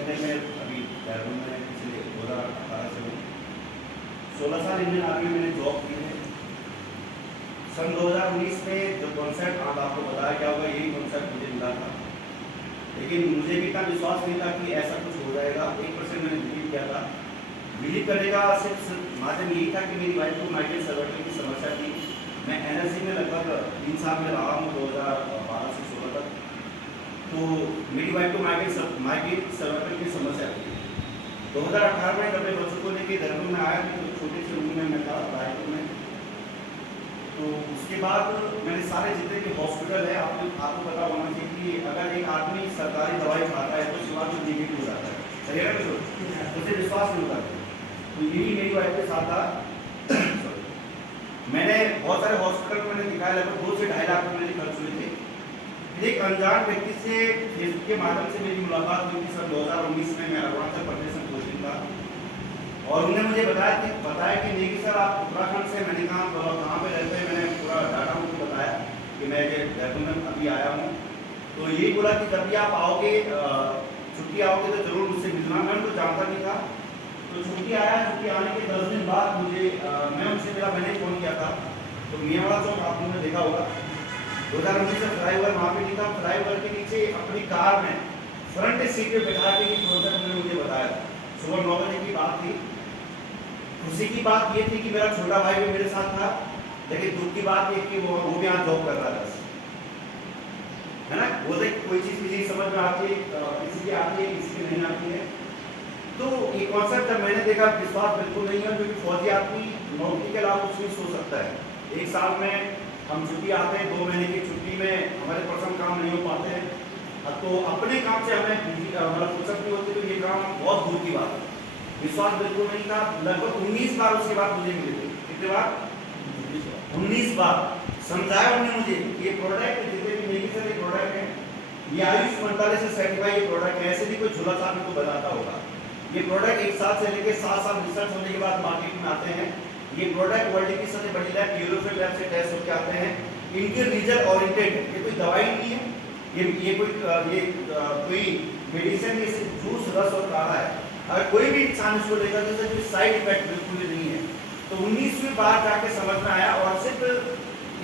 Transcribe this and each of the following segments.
करने में अभी देहरादून में पिछले 2018 से हूँ। 16 साल इंडियन आर्मी में मैंने जॉब की है। सन 2019 में जो कॉन्सेप्ट आज आपको बताया क्या होगा, यही कॉन्सेप्ट मुझे मिला था, लेकिन मुझे भी इतना विश्वास नहीं था कि ऐसा कुछ हो जाएगा। 1% मैंने बिलीव किया था। बिलीव करने का सिर्फ माध्यम यही था कि मेरी वाइफ को माइग्रेन सर्वाइकल की समस्या थी। मैं एनर्जी में लगभग 3 साल में रहा हूँ, 2012 से 16 तक। तो मेरी वाइफ को माइग्रेन सर्वाइकल की समस्या थी। 2018 में जब मैं बच्चों को लेकर देहरादून में आया तो छोटे से रूम में मैं था रायपुर में। तो उसके बाद मैंने सारे जितने भी हॉस्पिटल है, आपको पता होना चाहिए कि अगर एक आदमी सरकारी दवाई खाता है तो शुरुआत में नेगेटिव हो जाता है, सही है ना, तो उसे विश्वास नहीं होता। तो यही मेरी वाइफ के साथ था। मैंने बहुत सारे हॉस्पिटल में मैंने दिखाया, लगभग 2 से 2.5 लाख रुपये खर्च हुए थे। एक अनजान व्यक्ति से फेसबुक के माध्यम से मेरी मुलाकात हुई थी सन 2019 में। मैं अरुणाचल प्रदेश में कोचिंग था और उन्होंने मुझे बताया कि नेगी सर आप उत्तराखंड से। मैंने कहा कहाँ पे रहते हैं, मैंने पूरा डाटा उनको बताया कि मैं देहरादून में अभी आया हूँ। तो यही बोला कि जब भी आप आओगे, छुट्टी आओगे तो जरूर मुझसे मिलना। मैं उनको जानता नहीं था। तो छुट्टी आया, छुट्टी आने के 10 दिन बाद मुझे मैं उनसे मिला। मैंने फ़ोन किया था। तो मियाँवाला चौक आप लोगों ने देखा होगा, 2019 से फ्लाईओवर वहाँ पे नहीं था। फ्लाईओवर के नीचे अपनी कार में फ्रंट सीट पे बैठा के उन्होंने मुझे बताया। सुबह 9 बजे की बात थी। खुशी की बात ये थी कि मेरा छोटा भाई भी मेरे साथ था, लेकिन दुख की बात ये कि वो भी यहाँ जॉब कर रहा था, है ना। बोलते कोई चीज़ किसी समझ में आती है, किसी की आती है, किसी की नहीं आती है। तो ये कॉन्सेप्ट जब मैंने देखा, विश्वास बिल्कुल नहीं है, क्योंकि फौजी आदमी नौकरी के अलावा कुछ नहीं सोच सकता है। 1 साल में हम छुट्टी आते हैं, 2 महीने की छुट्टी में हमारे पर्सनल काम नहीं हो पाते हैं, तो अपने काम से हमें मतलब फुर्सत नहीं होती। तो ये काम बहुत दूर की बात है। विश्वास बिल्कुल नहीं था। लगभग 19 बार उसके बाद मुझे मिले थे। कितने बार? 19 बार समझाया उन्होंने मुझे ये प्रोडक्ट, जितने भी मेरी सारे प्रोडक्ट हैं, ये आयुष मंत्रालय से सर्टिफाइड ये प्रोडक्ट है। ऐसे भी कोई झूला साहब को बताता होगा। ये प्रोडक्ट 1 साल से लेकर 7 साल रिसर्च होने के बाद मार्केट में आते हैं। ये प्रोडक्ट वर्ल्ड की सबसे बड़ी लैब यूरोपियन लैब से टेस्ट होकर आते हैं। इनके रिजल्ट ओरिएंटेड है। ये कोई दवाई नहीं है, ये कोई मेडिसिन, ये सिर्फ जूस, रस और काढ़ा है। अगर कोई भी इंसान इसको लेकर तो कोई साइड इफेक्ट बिल्कुल भी नहीं है। तो 19वीं बार जाके समझ में आया और सिर्फ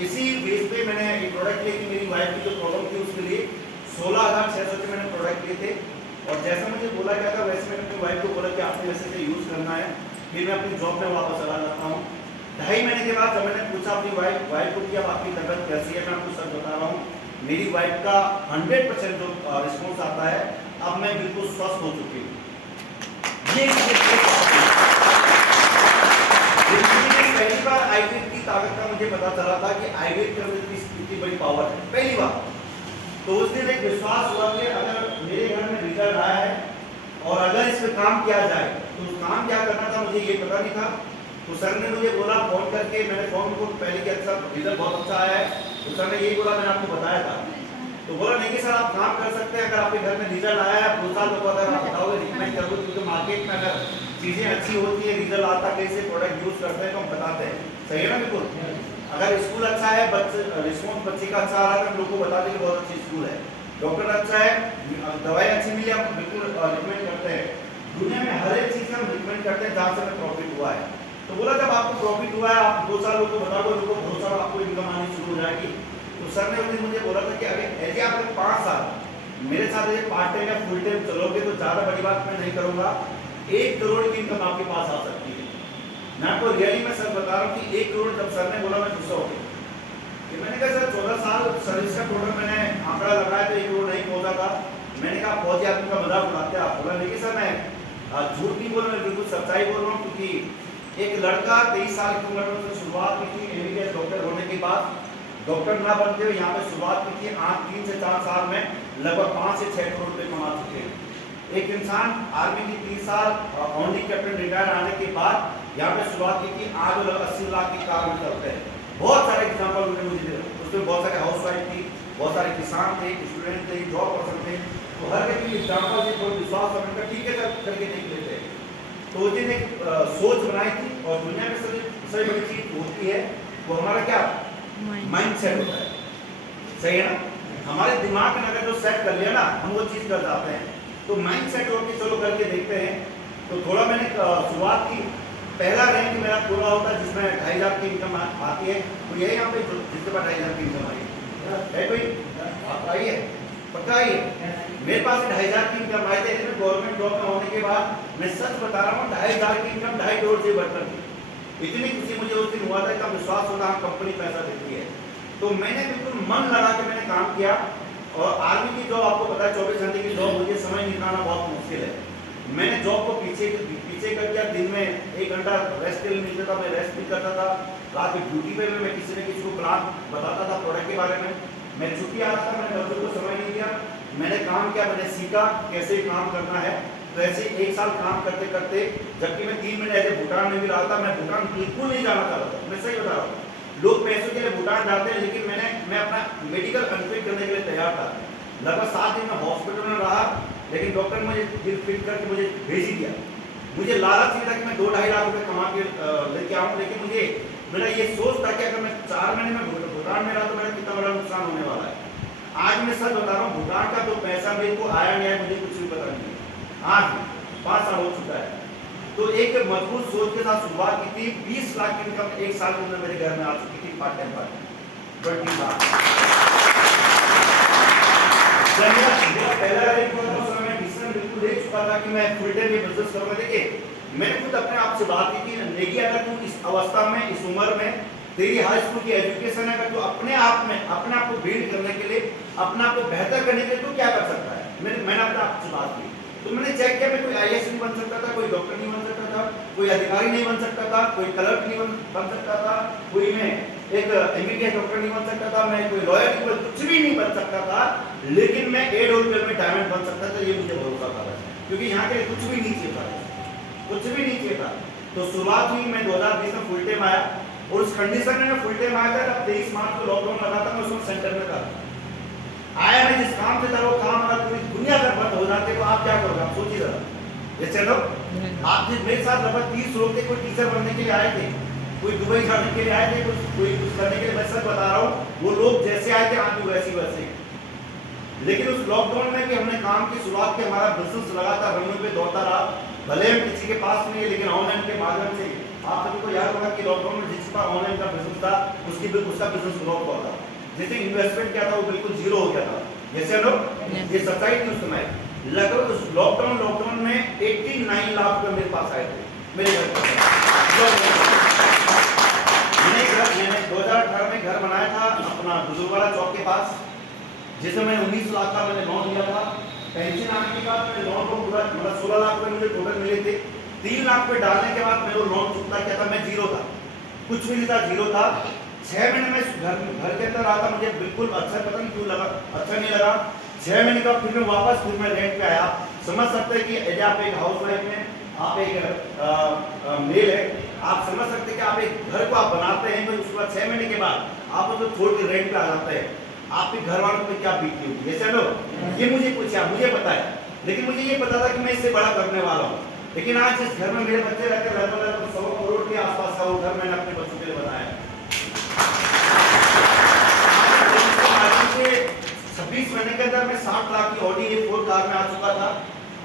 इसी बेस पे मैंने ये प्रोडक्ट लिए कि मेरी वाइफ की जो प्रॉब्लम थी उसके लिए 16,600 के मैंने प्रोडक्ट लिए थे। और जैसा मुझे बोला गया था वैसे मैंने अपनी वाइफ को बोला कि आपने वैसे से यूज़ करना है, फिर मैं अपनी जॉब में वापस चला जाता हूँ। 2.5 महीने के बाद जब मैंने पूछा अपनी वाइफ को कि अब आपकी तबीयत कैसी है, मैं आपको सच बता रहा हूँ, मेरी वाइफ का 100% जो रिस्पॉन्स आता है, अब मैं बिल्कुल स्वस्थ हो चुकी हूँ। पहली बार आयुर्वेद की ताकत का मुझे पता चला था कि आयुर्वेद के अंदर इतनी बड़ी पावर है, पहली बार। तो उस दिन एक विश्वास हुआ कि अगर मेरे घर में रिजल्ट आया है और अगर इस पे काम किया जाए तो काम क्या करना था मुझे ये पता नहीं था। तो सर ने मुझे बोला फ़ोन करके, मैंने फ़ोन को पहले कि अच्छा रिजल्ट बहुत अच्छा आया है, तो सर ने यही बोला मैंने आपको बताया था। तो बोला नहीं कि सर आप काम कर सकते हैं, अगर आपके घर में रिजल्ट आया है 2 साल तो अगर आप बताओगे रिकमेंड करोगे, क्योंकि मार्केट में अगर चीज़ें अच्छी होती है, रिजल्ट आता है, कैसे प्रोडक्ट यूज़ करते हैं तो हम बताते हैं, सही है ना। बिल्कुल अगर स्कूल अच्छा है, रिस्पॉन्स बच्चे का अच्छा आ रहा है तो लोग को बता दें कि बहुत अच्छी स्कूल है। डॉक्टर अच्छा है, दवाई अच्छी मिली, हम बिल्कुल रिकमेंड करते हैं। दुनिया में हर एक चीज़ हम रिकमेंड करते हैं जहाँ से हमें प्रॉफिट हुआ है। तो बोला जब आपको प्रॉफिट हुआ है, आप 2 साल लोगों को बताओगे, लोगों को भरोसा, आपको इनकम आनी शुरू हो जाएगी। तो सर ने उस दिन मुझे बोला था कि अगर ऐसे आप लोग 5 साल मेरे साथ ऐसे पार्ट टाइम या फुल टाइम चलोगे तो ज़्यादा बड़ी बात मैं नहीं करूँगा, 1 करोड़ की इनकम आपके पास आ सकती है। मैं आपको रियली में सर बता रहा हूँ कि 1 करोड़ जब सर ने बोला मैं गुस्सा हो गया। कि मैंने कहा सर 14 साल सर्विस का टोटल मैंने आंकड़ा लगाया तो 1 करोड़ नहीं पहुँचा था। मैंने कहा फौजी आदमी का मजाक उड़ाते आप। बोला नहीं सर मैं झूठ नहीं बोल रहा, मैं बिल्कुल सच्चाई बोल रहा हूँ। क्योंकि एक लड़का 23 साल की उम्र में शुरुआत की थी, MBBS डॉक्टर होने के बाद डॉक्टर ना बनते हुए यहाँ पे शुरुआत की थी। आज 3 से 4 साल में लगभग 5 से 6 करोड़ रुपये कमा चुके हैं। एक इंसान आर्मी की 30 साल फाउंडिंग कैप्टन रिटायर आने के बाद यहाँ पे शुरुआत की थी, आज लगभग 80 लाख की कार में चलते हैं। बहुत सारे एग्जाम्पल उन्होंने मुझे दिया। उसमें बहुत सारे हाउस वाइफ थी, बहुत सारे किसान थे, स्टूडेंट थे, जॉब पर्सन थे। तो हर व्यक्ति एग्जाम्पल से थोड़ा विश्वास ठीक है करके देख लेते हैं। तो उस दिन एक सोच बनाई थी। और दुनिया में सबसे बड़ी चीज होती है वो हमारा क्या माइंड सेट होता है, सही है ना। हमारे दिमाग में अगर जो सेट कर लिया ना, हम वो चीज कर जाते हैं। तो माइंड सेट होकर चलो करके देखते हैं। तो थोड़ा मैंने शुरुआत की, पहला रैंक मेरा पूरा होता है जिसमें 2500 की इनकम आती है। तो यही यहाँ पे जिसके पास 2500 की इनकम आई है कोई, आप आइए, पक्का आइए। मेरे पास 2500 की इनकम आई थी, लेकिन गवर्नमेंट जॉब में होने के बाद मैं सच बता रहा हूँ 2500 की इनकम 2.5 करोड़ से बढ़कर थी। इतनी खुशी मुझे उस दिन हुआ था, इतना विश्वास होता है कंपनी पैसा देती है। तो मैंने बिल्कुल मन लगा के मैंने काम किया। और आर्मी की जॉब आपको पता है 24 घंटे की जॉब, मुझे समय निकालना बहुत मुश्किल है। मैंने जॉब को पीछे कर दिया। दिन में 1 घंटा रेस्ट के लिए मिलता था, मैं रेस्ट भी करता था। रात की ड्यूटी पे मैं किसी न किसी को प्लान बताता था प्रोडक्ट के बारे में। मैं छुट्टी आता था, मैंने बच्चों को समय नहीं दिया। मैंने काम किया, मैंने सीखा कैसे काम करना है। तो ऐसे 1 साल काम करते करते, जबकि मैं 3 महीने ऐसे भूटान में भी रहा था, मैं भूटान बिल्कुल नहीं जाना चाहता था, मैं सही बता रहा हूँ। लोग पैसों के लिए भूटान जाते हैं, लेकिन मैं अपना मेडिकल अनफिट करने के लिए तैयार था। लगभग 7 दिन में हॉस्पिटल में रहा, लेकिन डॉक्टर ने मुझे फिर फिट करके मुझे भेज ही दिया। मुझे लालच नहीं था कि मैं 2-2.5 लाख रुपए कमा के लेके आऊँ, लेकिन मेरा ये सोच था कि अगर मैं 4 महीने में भूटान में रहा तो मेरा कितना बड़ा नुकसान होने वाला है। आज मैं सच बता रहा हूँ, भूटान का तो पैसा मेरे को आया नहीं है, मुझे कुछ भी पता नहीं है। आज 5 साल हो चुका है। तो एक मजबूत सोच के साथ शुरुआत की थी। 20 लाख की इनकम 1 साल के अंदर मेरे घर में आ चुकी थी, पार्ट टाइम 20 लाख। जब मेरा पहला रैंक हुआ था, उस समय मैं डिसीजन बिल्कुल ले चुका था कि मैं फुल टाइम ये बिजनेस करूंगा। देखिए, मैंने खुद अपने आप से बात की कि नेगी, अगर तू इस अवस्था में, इस उम्र में, तेरी हाई स्कूल की एजुकेशन है, अगर तू अपने आप को बिल्ड करने के लिए, अपने आप को बेहतर करने के लिए तू क्या कर सकता है। मैंने अपने आप से बात की। तो मैंने चेक किया, मैं कोई IAS नहीं बन सकता था, कोई डॉक्टर नहीं बन सकता था, कोई अधिकारी नहीं बन सकता था, कोई कलर्क नहीं बन सकता था, कोई मैं एक MBBS डॉक्टर नहीं बन सकता था, मैं कोई लॉयर कुछ भी नहीं बन सकता था। लेकिन मैं AWL में डायमंड बन सकता था, ये मुझे भरोसा था, क्योंकि यहाँ के कुछ भी नहीं चाहिए था, कुछ भी नहीं चाहिए था। तो शुरुआत हुई, मैं 2020 में फुल टाइम आया, और उस कंडीशन में मैं फुल टाइम आया था। 23 मार्च को लॉकडाउन लगा था, मैं उस वक्त सेंटर में था। आया मैं जिस काम से था, वो काम अगर पूरी दुनिया अगर बंद हो जाते तो आप क्या करोगे, आप सोचिए जरा। जैसे लोग आप मेरे साथ लगभग 30 लोग थे, कोई टीचर बनने के लिए आए थे, कोई दुबई जाने के लिए आए थे, कोई कुछ करने के लिए। मैं सच बता रहा हूँ, वो लोग जैसे आए थे आज भी वैसे। लेकिन उस लॉकडाउन में भी हमने काम की शुरुआत की, हमारा बिजनेस लगातार रनवे पे दौड़ता रहा। भले हम किसी के पास नहीं है, लेकिन ऑनलाइन के माध्यम से आप सभी को याद होगा कि लॉकडाउन में जिसका ऑनलाइन का बिजनेस था, उसका बिजनेस ग्रो हुआ था। जैसे इन्वेस्टमेंट क्या था, वो बिल्कुल जीरो हो गया था। जैसे लोग ये सच्चाई थी उस समय। लगभग उस लॉकडाउन में 89 लाख रुपए मेरे पास आए थे, मेरे घर पर। मैंने 2018 में घर बनाया था अपना बुजुर्गवाड़ा चौक के पास, जिसमें मैंने 19 लाख का मैंने लोन लिया था। पेंशन आने के बाद मैंने लोन को पूरा 16 लाख रुपए मुझे टोटल मिले थे। 3 लाख रुपए डालने के बाद मेरा लोन चुकता क्या था, मैं जीरो था, कुछ भी नहीं था, जीरो था। 6 महीने में घर के अंदर रहा था, मुझे बिल्कुल अच्छा पता नहीं क्यों लगा, अच्छा नहीं लगा। 6 महीने का फिर मैं रेंट पे आया। आप समझ सकते हैं कि यदि आप एक हाउस वाइफ हैं, आप एक मेल है, आप समझ सकते हैं कि आप एक घर को आप बनाते हैं, तो उसके बाद 6 महीने के बाद आप उसको छोड़ के रेंट पे आ जाते हैं। आपके घर वालों पे क्या बीती होगी, जैसे लो ये मुझे पूछा, मुझे पता है, लेकिन मुझे ये पता था कि मैं इससे बड़ा करने वाला हूँ। लेकिन आज जिस घर में मेरे बच्चे रहते हैं, लगभग 100 करोड़ के आसपास का वो घर मैंने अपने बच्चों के लिए बनाया। 26 महीने के अंदर मैं 60 लाख की ऑडी A4 कार में आ चुका था।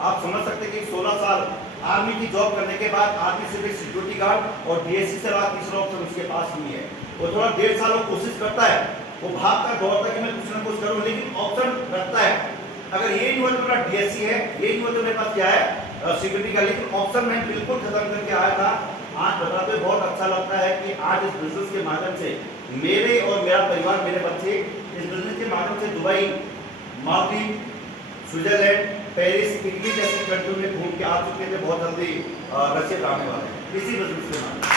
आप समझ सकते हैं कि 16 साल आर्मी की जॉब करने के बाद आर्मी से एक सिक्योरिटी गार्ड और DSC से रहा, तीसरा ऑप्शन उसके पास नहीं है। वो थोड़ा 1.5 साल वो कोशिश करता है, वो भागता दौड़ता कि मैं कुछ ना कुछ करूं, लेकिन ऑप्शन रखता है। अगर ये नहीं हुआ तो मेरा DSC है, ये नहीं हुआ तो मेरे पास क्या है, सिक्योरिटी का। लेकिन ऑप्शन मैं बिल्कुल खत्म करके आया था। आज बताते बहुत अच्छा लगता है कि आज इस बिजनेस के माध्यम से मेरे और मेरा परिवार, मेरे बच्चे इस बिजनेस के माध्यम से Dubai, Maldives, Switzerland, Paris, Italy जैसी कंट्री में घूम के आ चुके थे। बहुत जल्दी रशिया आने वाले हैं इसी बिजनेस के माध्यम।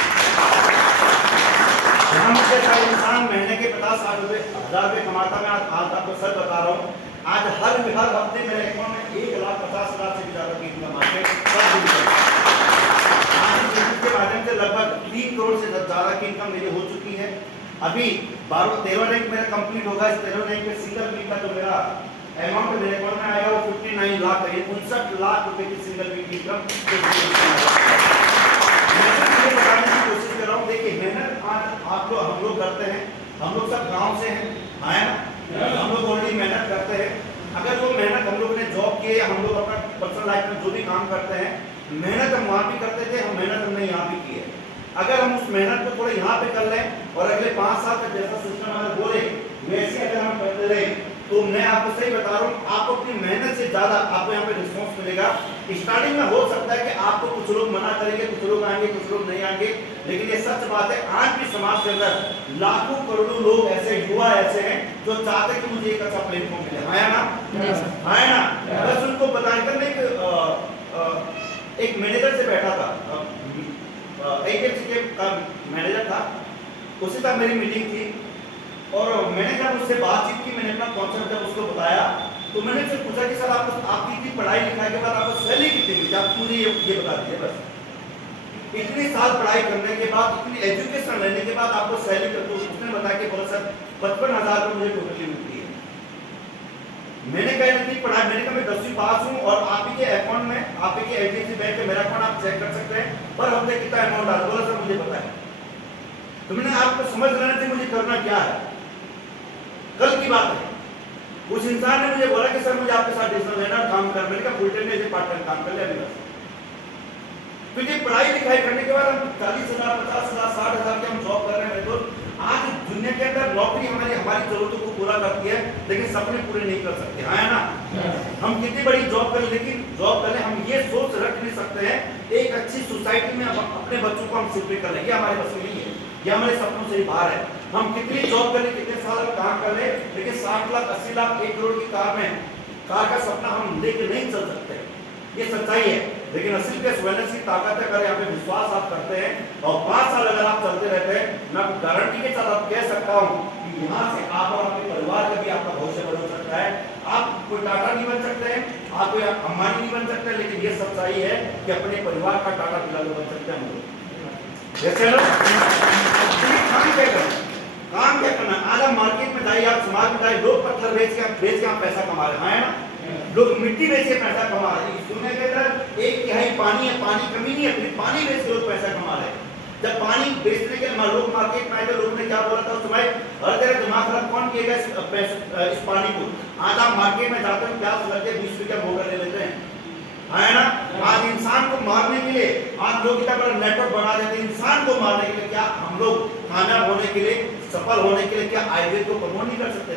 इंसान महीने के 50-60 रुपए, 1000 रुपए कमाता, मैं आज आपको सच बता रहा हूँ, आज हर हफ्ते मेरे अकाउंट में 1,50,000 से भी ज्यादा की इनकम आती है। आज इस बिजनेस के माध्यम से लगभग 3 करोड़ से ज्यादा की इनकम मेरी हो चुकी है। अभी 13वां रैंक मेरा कंप्लीट होगा। इस 13वें रैंक में सिंगल वीक का जो मेरा अमाउंट मेरे अकाउंट में आएगा वो 59 लाख है, 59 लाख रुपए की सिंगल वीक की इनकम। मैं बताने की कोशिश कर रहा हूँ, देखिए मेहनत आज आप लोग, हम लोग करते हैं, हम लोग सब गांव से हैं, आए ना, हम लोग ऑलरेडी मेहनत करते हैं। अगर वो मेहनत हम लोग ने जॉब की है, हम लोग अपना पर्सनल लाइफ में जो भी काम करते हैं, मेहनत हम वहाँ भी करते थे, हम मेहनत हमने यहाँ भी की है। अगर हम उस मेहनत को थोड़ा यहाँ पे कर लें और अगले 5 साल तक जैसा सिस्टम अगर बोले वैसे अगर हम करते रहे, तो मैं आपको सही बता रहा हूँ, आपको अपनी मेहनत से ज्यादा आपको यहाँ पे रिस्पॉन्स मिलेगा। स्टार्टिंग में हो सकता है कि आपको कुछ लोग मना करेंगे, कुछ लोग आएंगे, कुछ लोग नहीं आएंगे, लेकिन ये सच बात है, आज भी समाज के अंदर लाखों करोड़ों लोग ऐसे, युवा ऐसे हैं जो चाहते हैं कि मुझे एक अच्छा प्लेटफॉर्म मिले। है ना, है ना। बस उनको बताकर एक मैनेजर से बैठा था, एचडीएफसी के का मैनेजर था, उसके साथ मेरी मीटिंग थी और मैंने जब उससे बातचीत की, मैंने अपना कॉन्सेप्ट जब उसको बताया, तो मैंने उससे पूछा कि सर आपको आपकी इतनी पढ़ाई लिखाई के बाद आपको सैलरी कितनी मिलती है, आप मुझे ये बता दीजिए बस। इतने साल पढ़ाई करने के बाद, इतनी एजुकेशन लेने के बाद आपको सैलरी कर दो। उसने बताया कि बोला सर 55,000 रुपये मुझे टोटली मिलती है। मैंने कहा इतनी पढ़ाई, मैंने कहा मैं 10वीं पास हूँ और आप ही के अकाउंट में, आप ही के एचडीएफसी बैंक में मेरा अकाउंट आप चेक कर सकते हैं, पर हफ्ते कितना अमाउंट आता है। बोला सर मुझे पता है। तो मैंने आपको समझ लेना चाहिए मुझे करना क्या है। कल की बात है, उस इंसान ने मुझे बोला कि सर मुझे आपके साथ डिजिटल लेना काम कर। मैंने कहा फुल टाइम में पार्ट टाइम काम कर ले अभी बस। क्योंकि पढ़ाई लिखाई करने के बाद हम 40,000, 50,000, 60,000 के हम जॉब कर रहे हैं। तो आज दुनिया के अंदर नौकरी हमारी जरूरतों को पूरा करती है, लेकिन सपने पूरे नहीं कर सकते। है ना, हम कितनी बड़ी जॉब करें, लेकिन जॉब करें हम ये सोच रख नहीं सकते हैं एक अच्छी सोसाइटी में अपने बच्चों को हम शिफ्ट कर लें, ये हमारे बस में नहीं है, ये हमारे सपनों से बाहर है। हम कितनी जॉब करें, कितने साल हम काम कर ले, लेकिन 60 लाख, 80 लाख, 1 करोड़ की कार का सपना हम लेके नहीं चल सकते, ये सच्चाई है। लेकिन असली के स्वयं की ताकत है, अगर यहाँ पे विश्वास आप करते हैं और 5 साल अगर आप चलते रहते हैं, मैं आपको गारंटी के साथ आप कह सकता हूँ कि यहाँ से आप और आपके परिवार का भी आपका भविष्य बदल सकता है। आप कोई टाटा नहीं बन सकते हैं, आप कोई अंबानी नहीं बन सकते, लेकिन ये सच्चाई है कि अपने परिवार का टाटा बिरला बन सकते हैं हम लोग। जैसे काम क्या करना, काम क्या करना। आज आप मार्केट में जाइए, आप समाज में जाइए, लोग पत्थर बेच के आप पैसा कमा रहे हैं ना, लोग मिट्टी बेच के पैसा कमा रहे हैं। दुनिया के अंदर 1/3 पानी है, पानी कमी नहीं है, फिर पानी बेच के लोग पैसा कमा रहे हैं। जब पानी बेचने के लिए लोग मार्केट में आए थे, लोगों ने क्या बोला था, तुम्हारे हर जगह दिमाग खराब कौन किएगा इस पानी को। आज आप मार्केट में जाते हैं, प्यास लगते हैं, 20 रुपये मोटर ले लेते हैं। है ना, आज इंसान को मारने के लिए आज लोग इतना बड़ा नेटवर्क बना देते हैं इंसान को मारने के लिए। क्या हम लोग कामयाब होने के लिए, सफल होने के लिए क्या आयुर्वेद को प्रमोट नहीं कर सकते?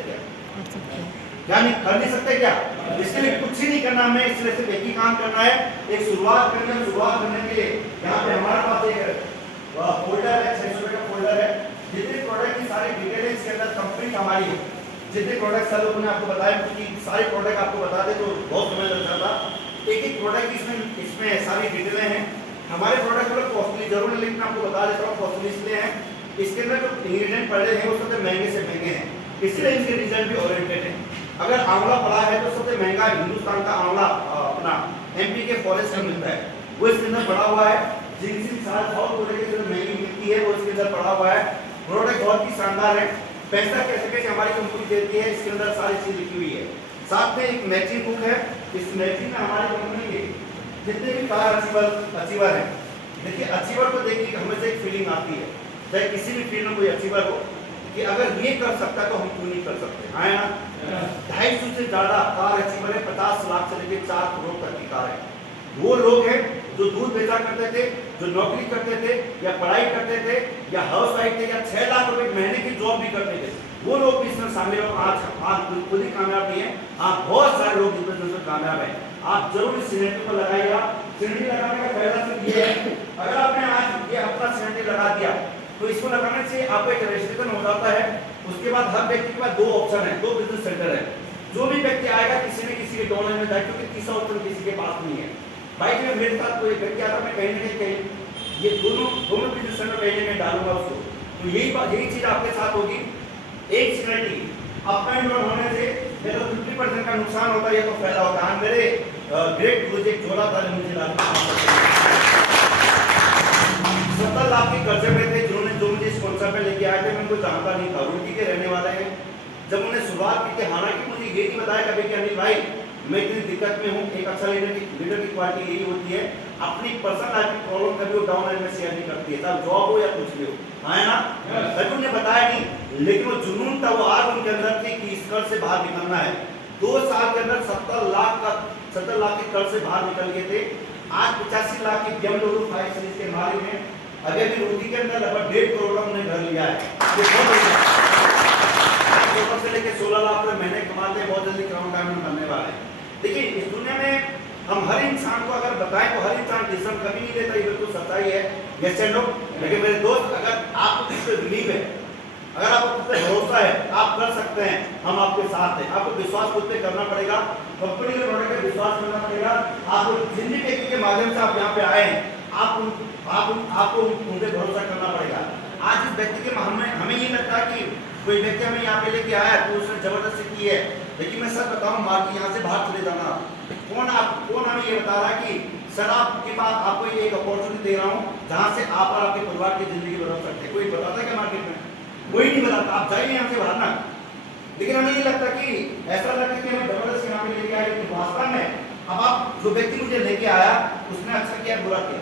क्या नहीं कर नहीं सकते क्या? इसके लिए कुछ ही नहीं करना, हमें इसलिए सिर्फ एक ही काम करना है, एक शुरुआत करने के लिए यहाँ पे हमारे पास एक फोल्डर है, 600 रुपये का फोल्डर है, जितने प्रोडक्ट की सारी डिटेल है इसके अंदर कंप्लीट हमारी है। जितने प्रोडक्ट सर लोगों ने आपको बताया, क्योंकि सारे प्रोडक्ट आपको बता दे तो बहुत समय लग जाता। एक प्रोडक्ट इसमें सारी डिटेलें हैं। हमारे प्रोडक्ट थोड़ा कॉस्टली जरूर है, लेकिन आपको बता देता हूँ कॉस्टली इसलिए है, इसके अंदर जो इंग्रेडिएंट पड़े हैं वो सबसे महंगे से महंगे हैं, इसलिए इनके रिजल्ट भी ओरिएंटेड है। अगर आंवला पड़ा है तो सबसे महंगा हिंदुस्तान का आंवला अपना एमपी के फॉरेस्ट में मिलता है, वो इसके अंदर पड़ा हुआ है। जिनसी साल साउथ कोरिया के जो महंगी मिलती है वो इसके अंदर पड़ा हुआ है। प्रोडक्ट बहुत ही शानदार है, पैसा कैसे हमारी कंपनी देती है, इसके अंदर सारी चीज लिखी हुई है। साथ में एक मैचिंग बुक है, इस मैचिंग में हमारी कंपनी के जितने भी कार अचीवर है, देखिए अचीवर को देखिए हमेशा एक फीलिंग आती है, चाहे किसी भी फील्ड में कोई अचीवर हो, कि अगर ये कर सकता है तो हम क्यों नहीं कर सकते। है ना, 250 से ज्यादा कार अचीवर है, 50 लाख से लेकर 4 करोड़ तक की कार है। वो लोग हैं जो दूध बेचा करते थे, जो नौकरी करते थे या पढ़ाई करते थे या हाउस वाइफ थे या 6 लाख रुपए महीने की जॉब भी करते थे, वो लोग भी इसमें शामिल हो। आज खुद ही कामयाब नहीं है, आप बहुत सारे लोग जिसमें कामयाब है। आप जरूर इस सिनेरियो को लगाइएगा। सिनेरियो लगाने का पहला चीज ये है, अगर आपने आज ये अपना सिनेरियो लगा दिया तो इसको लगाने से आपको एक रजिस्ट्रेशन हो जाता है। उसके बाद हर व्यक्ति के पास 2 ऑप्शन है, 2 बिजनेस सेंटर है। जो भी व्यक्ति आएगा किसी न किसी के डोनर में जाए, क्योंकि तीसरा ऑप्शन किसी के पास नहीं है। भाई जी मेरे साथ कोई व्यक्ति आता, मैं कहीं ना कहीं ये दोनों बिजनेस सेंटर कहीं ना कहीं डालूंगा उसको, तो यही चीज आपके साथ होगी। एक सिक्योरिटी अप एंड डाउन होने से या तो 50% का नुकसान होता है या तो फायदा होता है। मेरे ग्रेट प्रोजेक्ट जोड़ा था मुझे 70 लाख के कर्जे में थे, जो मुझे स्पॉन्सर पे लेके आए थे, मैं उनको जानता नहीं था, रुड़की के रहने वाले हैं। जब उन्हें शुरुआत की थी, हालांकि मुझे ये नहीं बताया कभी कि अनिल भाई मैं इतनी दिक्कत में हूँ। एक अच्छा लीडर की क्वालिटी यही होती है, अपनी पर्सनल लाइफ की प्रॉब्लम कभी वो डाउन लाइन में शेयर नहीं करती है, चाहे जॉब हो या कुछ भी हो। है ना, कभी उन्हें बताया नहीं, लेकिन वो जुनून था, वो आग उनके अंदर थी कि इस कर्ज से बाहर निकलना है। 2 साल के अंदर 70 लाख का 70 लाख के कर्ज से बाहर निकल गए थे। आज 85 लाख की BMW 5 सीरीज के मालिक में अभी भी रोटी के अंदर लगभग 1.5 करोड़ का उन्होंने घर लिया है। ये बहुत बढ़िया से लेके 16 लाख रुपए महीने कमाते हैं, बहुत जल्दी क्राउन डायमंड बनने वाले हैं। देखिए इस दुनिया में हम हर इंसान को अगर बताएं तो हर इंसान डिसीजन कभी नहीं लेता, ये बिल्कुल सच्चाई है, यस एंड नो। लेकिन मेरे दोस्त अगर आपको किस पे बिलीव है, अगर आपको खुद पे भरोसा है, आप कर सकते हैं, हम आपके साथ हैं। आपको विश्वास खुद पे करना पड़ेगा, कंपनी के प्रोडक्ट पे विश्वास करना पड़ेगा। आपको जिंदगी टेक्निक के माध्यम से आप यहाँ पे आए हैं, आपको उन पे भरोसा करना पड़ेगा। आज इस व्यक्ति के हमें ये लगता है कि कोई व्यक्ति हमें यहाँ पे लेके आया तो उसने जबरदस्ती की है, लेकिन मैं सच बताऊँ मार्केट यहाँ से बाहर चले जाना। कौन हमें ये बता रहा है कि सर आपके पास आपको ये एक अपॉर्चुनिटी दे रहा हूँ जहाँ से आप और आपके परिवार की जिंदगी बदल सकते हैं। कोई बताता है क्या मार्केट में? कोई नहीं बताता। आप जाइए यहाँ से बाहर ना। लेकिन हमें ये लगता कि ऐसा लगता है कि हमें जबरदस्ती यहाँ पे लेके आए, लेकिन वास्तव में अब आप जो व्यक्ति मुझे लेके आया उसने अच्छा किया बुरा किया?